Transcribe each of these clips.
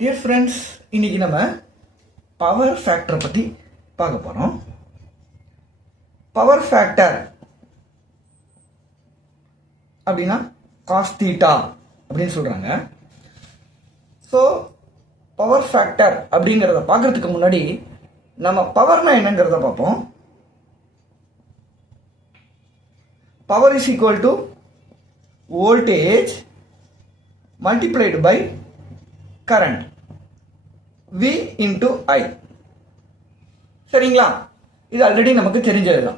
Dear friends, இன்னைக்கு நம்ம power ஃபேக்டரை பற்றி பார்க்க போகிறோம். பவர் ஃபேக்டர் அப்படின்னா காஸ் தீட்டா அப்படின்னு சொல்கிறாங்க. ஸோ பவர் ஃபேக்டர் அப்படிங்கிறத பார்க்கறதுக்கு முன்னாடி நம்ம பவர்னா என்னங்கிறத பார்ப்போம். Power is equal to voltage multiplied by current V into I. சரிங்களா? இது ஆல்ரெடி நமக்கு தெரிஞ்சதுதான்.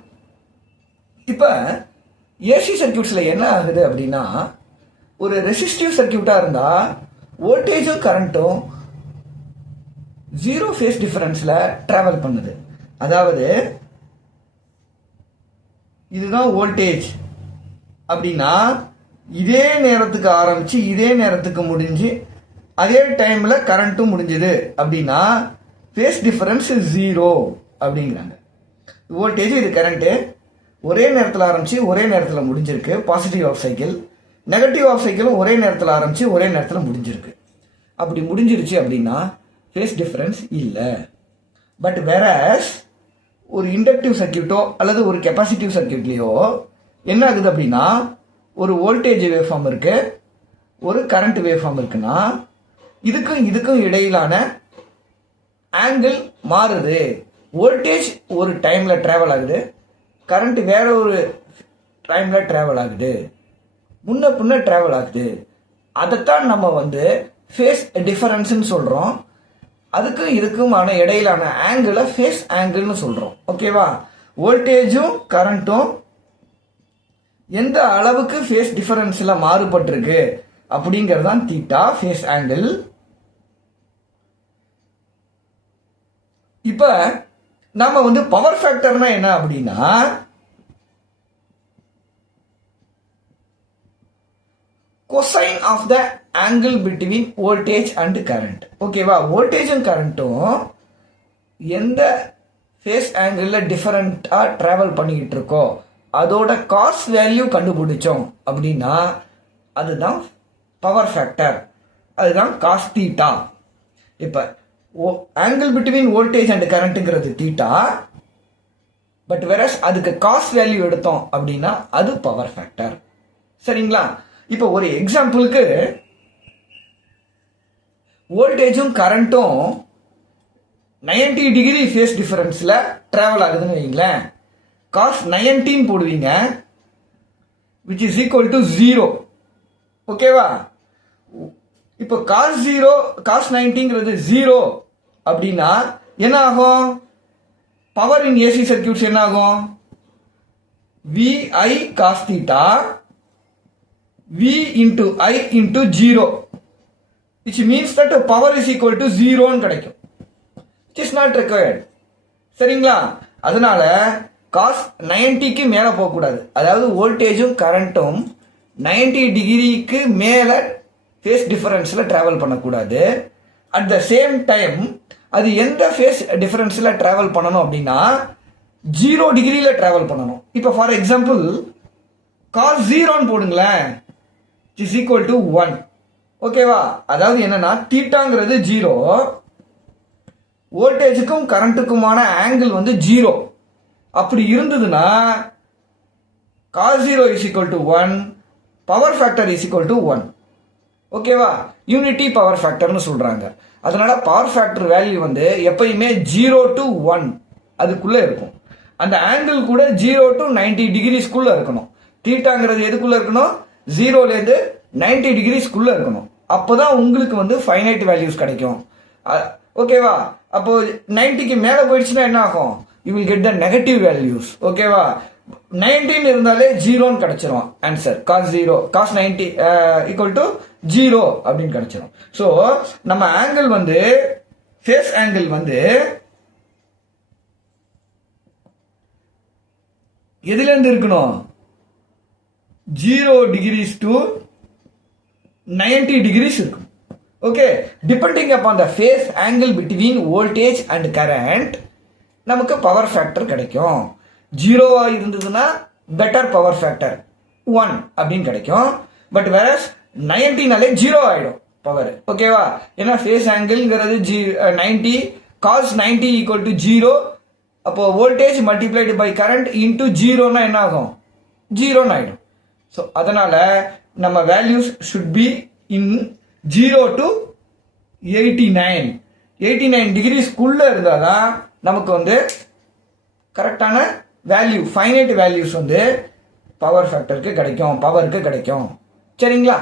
இப்போ ஏசி சர்க்கியூட்ஸ்ல என்ன ஆகுது அப்படின்னா, ஒரு ரெசிஸ்டிவ் சர்க்கியூட்டா இருந்தா வோல்டேஜும் கரண்ட்டும் ஜீரோ ஃபேஸ் டிஃபரன்ஸ்ல டிராவல் பண்ணுது. அதாவது இதுதான் வோல்டேஜ் அப்படின்னா இதே நேரத்துக்கு ஆரம்பிச்சு இதே நேரத்துக்கு முடிஞ்சு அதே டைம்ல கரண்ட்டும் முடிஞ்சது அப்படின்னா ஃபேஸ் டிஃபரன்ஸ் ஜீரோ அப்படிங்கிறாங்க. வோல்டேஜ் இது கரண்ட் ஒரே நேரத்தில் ஆரம்பிச்சு ஒரே நேரத்தில் முடிஞ்சிருக்கு. Positive half cycle, negative half சைக்கிளும் ஒரே நேரத்தில் ஆரம்பிச்சு ஒரே நேரத்தில் முடிஞ்சிருக்கு. அப்படி முடிஞ்சிருச்சு அப்படின்னா ஃபேஸ் டிஃபரன்ஸ் இல்லை. பட் வேறஸ் ஒரு இண்டக்டிவ் சர்க்கியூட்டோ அல்லது ஒரு கெப்பாசிட்டிவ் சர்க்கியூட்லேயோ என்ன ஆகுது அப்படின்னா, ஒரு வோல்டேஜ் வேவ் ஃபார்ம் இருக்கு, ஒரு கரண்ட் வேவ் ஃபார்ம் இருக்குன்னா இதுக்கும் இடையிலான ஆங்கிள் மாறுது. வோல்டேஜ் ஒரு டைம்ல டிராவல் ஆகுது, கரண்ட் வேற ஒரு டைம்ல டிராவல் ஆகுது, முன்ன பின்ன டிராவல் ஆகுது. அதைத்தான் நம்ம ஃபேஸ் டிஃபரன்ஸ்னு சொல்றோம். இதுக்குமான இடையிலான ஆங்கிளை ஃபேஸ் ஆங்கிள்னு சொல்றோம். ஓகேவா? வோல்டேஜும் கரண்ட்டும் எந்த அளவுக்கு ஃபேஸ் டிஃபரன்ஸ்ல மாறுபட்டிருக்கு அப்படிங்கிறது தான் தீட்டா, ஃபேஸ் ஆங்கிள். இப்ப நம்ம பவர் ஃபேக்டர்னா என்ன அப்படின்னா, cosine of the angle between voltage and current. ஓகேவா? வோல்டேஜும் கரண்ட்டும் எந்த ஃபேஸ் ஆங்கிள் டிஃபரண்டா டிராவல் பண்ணிக்கிட்டு இருக்கோ அதோட காஸ் வேல்யூ கண்டுபிடிச்சோம் அப்படின்னா அதுதான் பவர் ஃபேக்டர், அதுதான் காஸ் தீட்டா. இப்ப ஆங்கிள் பிட்வீன் வோல்டேஜ் அண்ட் கரண்ட்ங்கிறது தீட்டா, பட் வேறஸ் அதுக்கு காஸ் வேல்யூ எடுத்தோம் அப்படின்னா அது பவர் ஃபேக்டர். சரிங்களா? இப்போ ஒரு எக்ஸாம்பிளுக்கு வோல்டேஜும் கரண்ட்டும் 90 டிகிரி ஃபேஸ் டிஃபரன்ஸ்ல டிராவல் ஆகுதுன்னு வைங்களேன். காஸ் 19 போடுவீங்க, which is equal to 0. ஓகேவா? இப்போ காஸ் 0 காஸ் 90ங்கிறது 0 அப்படின்னா என்ன ஆகும்? பவர் இன் ஏசி சர்க்கியூட்ஸ் என்ன ஆகும்? VI cos theta V into I into 0, which means that power is equal to 0 கிடைக்கும். It is not required. சரிங்களா? அதனால காஸ் 90க்கு மேல போக கூடாது. அதாவது வோல்டேஜும் கரண்ட்டும் 90 டிகிரிக்கு மேல ஃபேஸ் டிஃபரன்ஸ்ல டிராவல் பண்ணக்கூடாது. அட் த சேம் டைம் அது எந்த ஃபேஸ் டிஃபரன்ஸ்ல டிராவல் பண்ணணும் அப்படின்னா 0 டிகிரியில டிராவல் பண்ணணும். இப்போ ஃபார் எக்ஸாம்பிள் காஸ் 0ன்னு போடுங்களேன், இஸ் ஈக்குவல் டு 1. ஓகேவா? அதாவது என்னன்னா தீட்டாங்கிறது 0, வோல்டேஜுக்கும் கரண்ட்டுக்குமான ஆங்கிள் 0. அப்படி இருந்ததுன்னா cos 0 is equal to 1, power factor is equal to 1. ஓகேவா? யூனிட்டி பவர் ஃபேக்டர்னு சொல்றாங்க. அதனால பவர் ஃபேக்டர் வேல்யூ எப்பயுமே 0 to 1 அதுக்குள்ள இருக்கும். அந்த ஆங்கிள் கூட 0 to 90 டிகிரிஸ்குள்ள இருக்கணும். தீட்டாங்கிறது எதுக்குள்ள இருக்கணும்? 0ல இருந்து 90 டிகிரிஸ்குள்ள இருக்கணும். அப்பதான் உங்களுக்கு ஃபைனைட் வேல்யூஸ் கிடைக்கும். ஓகேவா? அப்போ 90க்கு மேல போயிடுச்சுன்னா என்ன ஆகும்? You will get the negative values. ஓகேவா? 19 இருந்தாலே 0ன்னு கிடைச்சிரும். Answer cos 0 cos 90 equal to 0 அப்படின்னு கிடைச்சிரும். சோ நம்ம ஆங்கிள் ஃபேஸ் ஆங்கிள் எதுல இருந்து இருக்கணும்? 0 டிகிரிஸ் டு 90 டிகிரிஸ் இருக்கும். Okay, depending upon the phase angle between voltage and current நமக்கு பவர் ஃபேக்டர் கிடைக்கும். 0வா இருந்ததுன்னா பெட்டர் பவர் ஃபேக்டர் 1 அப்படின்னு கிடைக்கும். பட் வேற 90னாலே 0 ஆயிடும். பவர். ஓகேவா? ஏன்னா ஃபேஸ் ஆங்கிள்ங்கிறது 90 cos 90 ஈக்குவல் டு 0. அப்போ voltage multiplied by current into 0னா என்ன ஆகும்? 0ன்னு ஆயிடும். ஸோ அதனால நம்ம values should be in 0 to 89 டிகிரிஸ்குள்ள இருந்தால் தான் நமக்கு வந்து கரெக்டான வேல்யூ, ஃபைனைட் வேல்யூஸ் வந்து பவர் ஃபேக்டருக்கு கிடைக்கும், பவருக்கு கிடைக்கும். சரிங்களா?